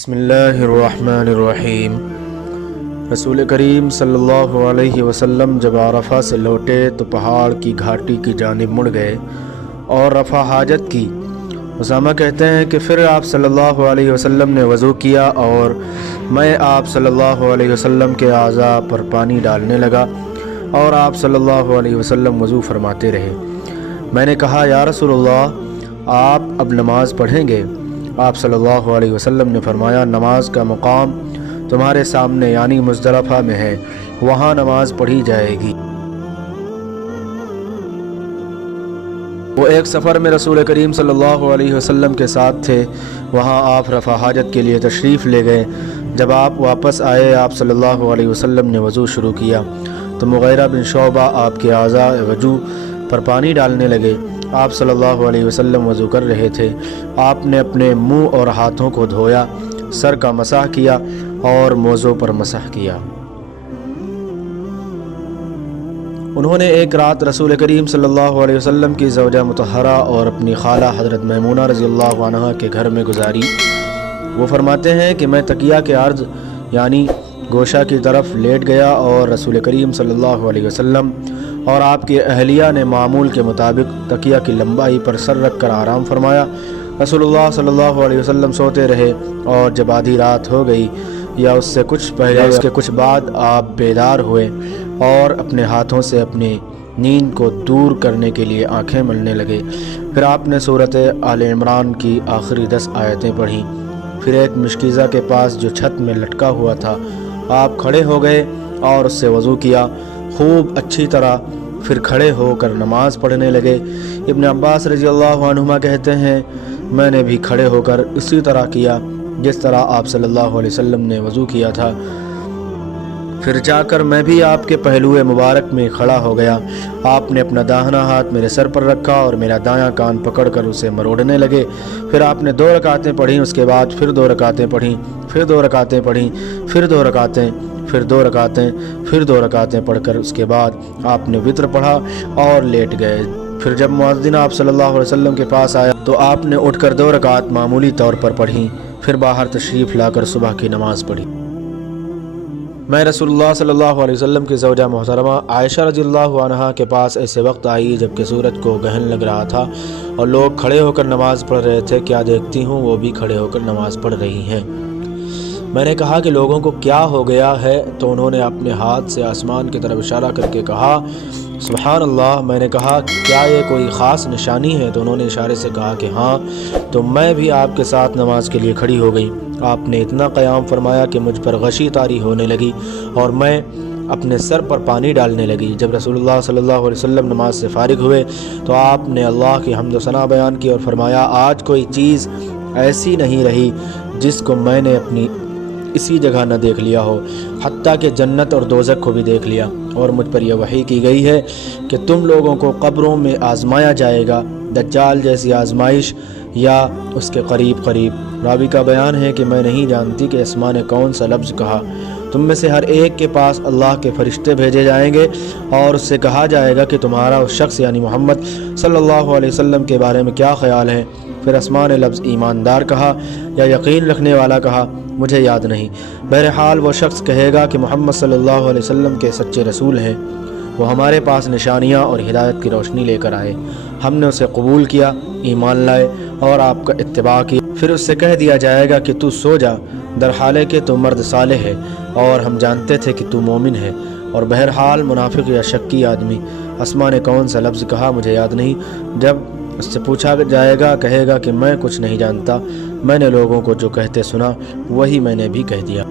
بسم اللہ الرحمن الرحیم۔ رسول کریم صلی اللہ علیہ وسلم جب عرفہ سے لوٹے تو پہاڑ کی گھاٹی کی جانب مڑ گئے اور رفع حاجت کی۔ اسامہ کہتے ہیں کہ پھر آپ صلی اللہ علیہ وسلم نے وضو کیا اور میں آپ صلی اللہ علیہ وسلم کے اعضاء پر پانی ڈالنے لگا اور آپ صلی اللہ علیہ وسلم وضو فرماتے رہے۔ میں نے کہا یا رسول اللہ، آپ اب نماز پڑھیں گے؟ آپ صلی اللہ علیہ وسلم نے فرمایا، نماز کا مقام تمہارے سامنے یعنی مزدلفہ میں ہے، وہاں نماز پڑھی جائے گی۔ وہ ایک سفر میں رسول کریم صلی اللہ علیہ وسلم کے ساتھ تھے، وہاں آپ رفع حاجت کے لیے تشریف لے گئے۔ جب آپ واپس آئے، آپ صلی اللہ علیہ وسلم نے وضو شروع کیا تو مغیرہ بن شعبہ آپ کے اعضاء وضو پر پانی ڈالنے لگے۔ آپ صلی اللہ علیہ وسلم وضو کر رہے تھے، آپ نے اپنے منہ اور ہاتھوں کو دھویا، سر کا مسح کیا اور موزوں پر مسح کیا۔ انہوں نے ایک رات رسول کریم صلی اللہ علیہ وسلم کی زوجہ مطہرہ اور اپنی خالہ حضرت میمونہ رضی اللہ عنہا کے گھر میں گزاری۔ وہ فرماتے ہیں کہ میں تکیہ کے عرض یعنی گوشہ کی طرف لیٹ گیا اور رسول کریم صلی اللہ علیہ وسلم اور آپ کی اہلیہ نے معمول کے مطابق تکیہ کی لمبائی پر سر رکھ کر آرام فرمایا۔ رسول اللہ صلی اللہ علیہ وسلم سوتے رہے اور جب آدھی رات ہو گئی یا اس سے کچھ پہلے اس کے کچھ بعد آپ بیدار ہوئے اور اپنے ہاتھوں سے اپنی نیند کو دور کرنے کے لیے آنکھیں ملنے لگے۔ پھر آپ نے سورۃ آل عمران کی آخری 10 آیتیں پڑھیں۔ پھر ایک مشکیزہ کے پاس جو چھت میں لٹکا ہوا تھا، آپ کھڑے ہو گئے اور اس سے وضو کیا خوب اچھی طرح، پھر کھڑے ہو کر نماز پڑھنے لگے۔ ابن عباس رضی اللہ عنہما کہتے ہیں، میں نے بھی کھڑے ہو کر اسی طرح کیا جس طرح آپ صلی اللہ علیہ وسلم نے وضو کیا تھا۔ پھر جا کر میں بھی آپ کے پہلو مبارک میں کھڑا ہو گیا۔ آپ نے اپنا داہنا ہاتھ میرے سر پر رکھا اور میرا دایاں کان پکڑ کر اسے مروڑنے لگے۔ پھر آپ نے 2 رکعتیں پڑھیں، اس کے بعد پھر 2 رکعتیں پڑھیں، پھر 2 رکعتیں پڑھیں، پھر 2 رکعتیں، پھر 2 رکعتیں، پھر 2 رکعتیں پڑھ کر اس کے بعد آپ نے وتر پڑھا اور لیٹ گئے۔ پھر جب مؤذن آپ صلی اللہ علیہ وسلم کے پاس آیا تو آپ نے اٹھ کر 2 رکعت معمولی طور پر پڑھیں، پھر باہر تشریف لا کر صبح کی نماز پڑھی۔ میں رسول اللہ صلی اللہ علیہ وسلم کی زوجہ محترمہ عائشہ رضی اللہ عنہا کے پاس ایسے وقت آئی جبکہ سورج کو گہن لگ رہا تھا اور لوگ کھڑے ہو کر نماز پڑھ رہے تھے۔ کیا دیکھتی ہوں وہ بھی کھڑے ہو کر نماز پڑھ رہی ہیں۔ میں نے کہا کہ لوگوں کو کیا ہو گیا ہے؟ تو انہوں نے اپنے ہاتھ سے آسمان کی طرف اشارہ کر کے کہا سبحان اللہ۔ میں نے کہا کیا یہ کوئی خاص نشانی ہے؟ تو انہوں نے اشارے سے کہا کہ ہاں۔ تو میں بھی آپ کے ساتھ نماز کے لیے کھڑی ہو گئی۔ آپ نے اتنا قیام فرمایا کہ مجھ پر غشی طاری ہونے لگی اور میں اپنے سر پر پانی ڈالنے لگی۔ جب رسول اللہ صلی اللہ علیہ وسلم نماز سے فارغ ہوئے تو آپ نے اللہ کی حمد و ثنا بیان کی اور فرمایا، آج کوئی چیز ایسی نہیں رہی جس کو میں نے اپنی اسی جگہ نہ دیکھ لیا ہو، حتیٰ کہ جنت اور دوزخ کو بھی دیکھ لیا۔ اور مجھ پر یہ وحی کی گئی ہے کہ تم لوگوں کو قبروں میں آزمایا جائے گا، دجال جیسی آزمائش یا اس کے قریب قریب۔ راوی کا بیان ہے کہ میں نہیں جانتی کہ اسماء نے کون سا لفظ کہا۔ تم میں سے ہر ایک کے پاس اللہ کے فرشتے بھیجے جائیں گے اور اس سے کہا جائے گا کہ تمہارا اس شخص یعنی محمد صلی اللہ علیہ وسلم کے بارے میں کیا خیال ہے؟ پھر اسماء نے لفظ ایماندار کہا یا یقین رکھنے والا کہا، مجھے یاد نہیں۔ بہرحال وہ شخص کہے گا کہ محمد صلی اللہ علیہ وسلم کے سچے رسول ہیں، وہ ہمارے پاس نشانیاں اور ہدایت کی روشنی لے کر آئے، ہم نے اسے قبول کیا، ایمان لائے اور آپ کا اتباع کیا۔ پھر اس سے کہہ دیا جائے گا کہ تو سو جا، درحالے کہ تو مرد صالح ہے اور ہم جانتے تھے کہ تو مومن ہے۔ اور بہرحال منافق یا شکی آدمی، اسماء نے کون سا لفظ کہا مجھے یاد نہیں۔ جب اس سے پوچھا جائے گا کہے گا کہ میں کچھ نہیں جانتا، میں نے لوگوں کو جو کہتے سنا وہی میں نے بھی کہہ دیا۔